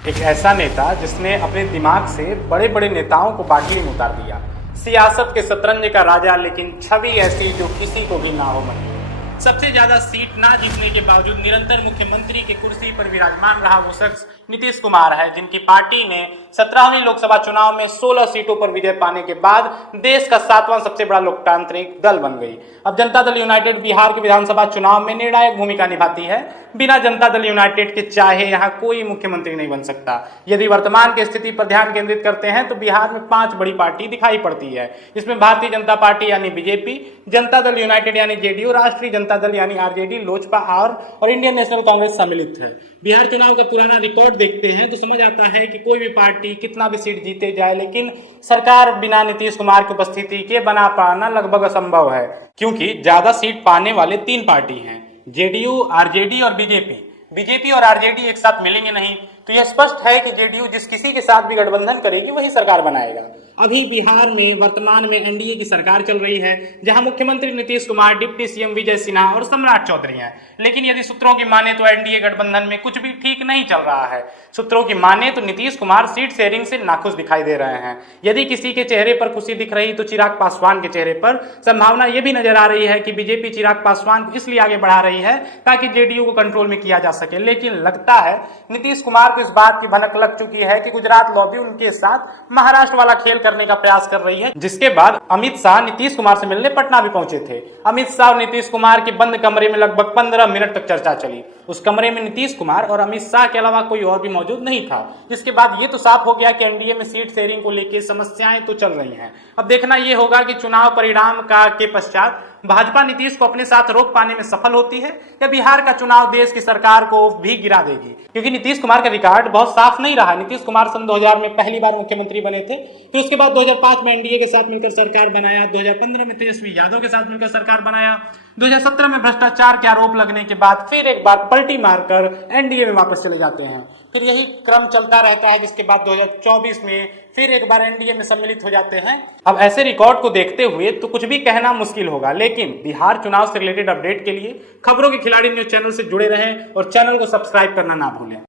एक ऐसा नेता जिसने अपने दिमाग से बड़े बड़े नेताओं को बाटली में उतार दिया। सियासत के शतरंज का राजा, लेकिन छवि ऐसी जो किसी को भी ना हो मंजूर। सबसे ज्यादा सीट ना जीतने के बावजूद निरंतर मुख्यमंत्री की कुर्सी पर विराजमान रहा वो शख्स नीतीश कुमार है, जिनकी पार्टी ने 17वीं लोकसभा चुनाव में 16 सीटों पर विजय पाने के बाद देश का 7वां सबसे बड़ा लोकतांत्रिक दल बन गई। अब जनता दल यूनाइटेड बिहार के विधानसभा चुनाव में निर्णायक भूमिका निभाती है। बिना जनता दल यूनाइटेड के चाहे यहाँ कोई मुख्यमंत्री नहीं बन सकता। यदि वर्तमान की स्थिति पर ध्यान केंद्रित करते हैं तो बिहार में 5 बड़ी पार्टी दिखाई पड़ती है। इसमें भारतीय जनता पार्टी यानी बीजेपी, जनता दल यूनाइटेड यानी जेडीयू, राष्ट्रीय जनता दल यानी आरजेडी, लोजपा और इंडियन नेशनल कांग्रेस सम्मिलित है। बिहार चुनाव का पुराना रिकॉर्ड देखते हैं तो समझ आता है कि कोई भी पार्टी कितना भी सीट जीते जाए, लेकिन सरकार बिना नीतीश कुमार की उपस्थिति के बना पाना लगभग असंभव है, क्योंकि ज्यादा सीट पाने वाले 3 पार्टी हैं, जेडीयू, आरजेडी और बीजेपी। बीजेपी और आरजेडी एक साथ मिलेंगे नहीं, तो यह स्पष्ट है कि जेडीयू जिस किसी के साथ भी गठबंधन करेगी वही सरकार बनाएगा। अभी बिहार में वर्तमान में एनडीए की सरकार चल रही है, जहां मुख्यमंत्री नीतीश कुमार, डिप्टी सीएम विजय सिन्हा और सम्राट चौधरी हैं। लेकिन यदि सूत्रों की माने तो एनडीए गठबंधन में कुछ भी ठीक नहीं चल रहा है। सूत्रों की माने तो नीतीश कुमार सीट शेयरिंग से नाखुश दिखाई दे रहे हैं। यदि किसी के चेहरे पर खुशी दिख रही तो चिराग पासवान के चेहरे पर संभावना यह भी नजर आ रही है कि बीजेपी चिराग पासवान को इसलिए आगे बढ़ा रही है ताकि जेडीयू को कंट्रोल में किया जा सके। लेकिन लगता है नीतीश कुमार को इस बात की भनक लग चुकी है कि गुजरात लॉबी उनके साथ महाराष्ट्र वाला खेल करने का प्रयास कर रही है, जिसके बाद अमित शाह नीतीश कुमार से मिलने पटना भी पहुंचे थे। अमित शाह और नीतीश कुमार के बंद कमरे में लगभग 15 मिनट तक चर्चा चली। उस कमरे में नीतीश कुमार और अमित शाह के अलावा कोई और भी मौजूद नहीं था, जिसके बाद ये तो साफ हो गया कि एनडीए में सीट शेयरिंग को लेकर समस्याएं तो चल रही हैं। अब देखना यह होगा कि चुनाव परिणाम के पश्चात भाजपा नीतीश को अपने साथ रोक पाने में सफल होती है या बिहार का चुनाव देश की सरकार को भी गिरा देगी, क्योंकि नीतीश कुमार का रिकॉर्ड बहुत साफ नहीं रहा। नीतीश कुमार सन 2000 में पहली बार मुख्यमंत्री बने थे, फिर उसके बाद 2005 में एनडीए के साथ मिलकर सरकार बनाया, 2015 में तेजस्वी यादव के साथ मिलकर सरकार बनाया, 2017 में भ्रष्टाचार के आरोप लगने के बाद फिर एक बार पलटी मारकर एनडीए में वापस चले जाते हैं। फिर यही क्रम चलता रहता है, जिसके बाद 2024 में फिर एक बार एनडीए में सम्मिलित हो जाते हैं। अब ऐसे रिकॉर्ड को देखते हुए तो कुछ भी कहना मुश्किल होगा, लेकिन बिहार चुनाव से रिलेटेड अपडेट के लिए खबरों के खिलाड़ी न्यूज चैनल से जुड़े रहें और चैनल को सब्सक्राइब करना ना भूलें।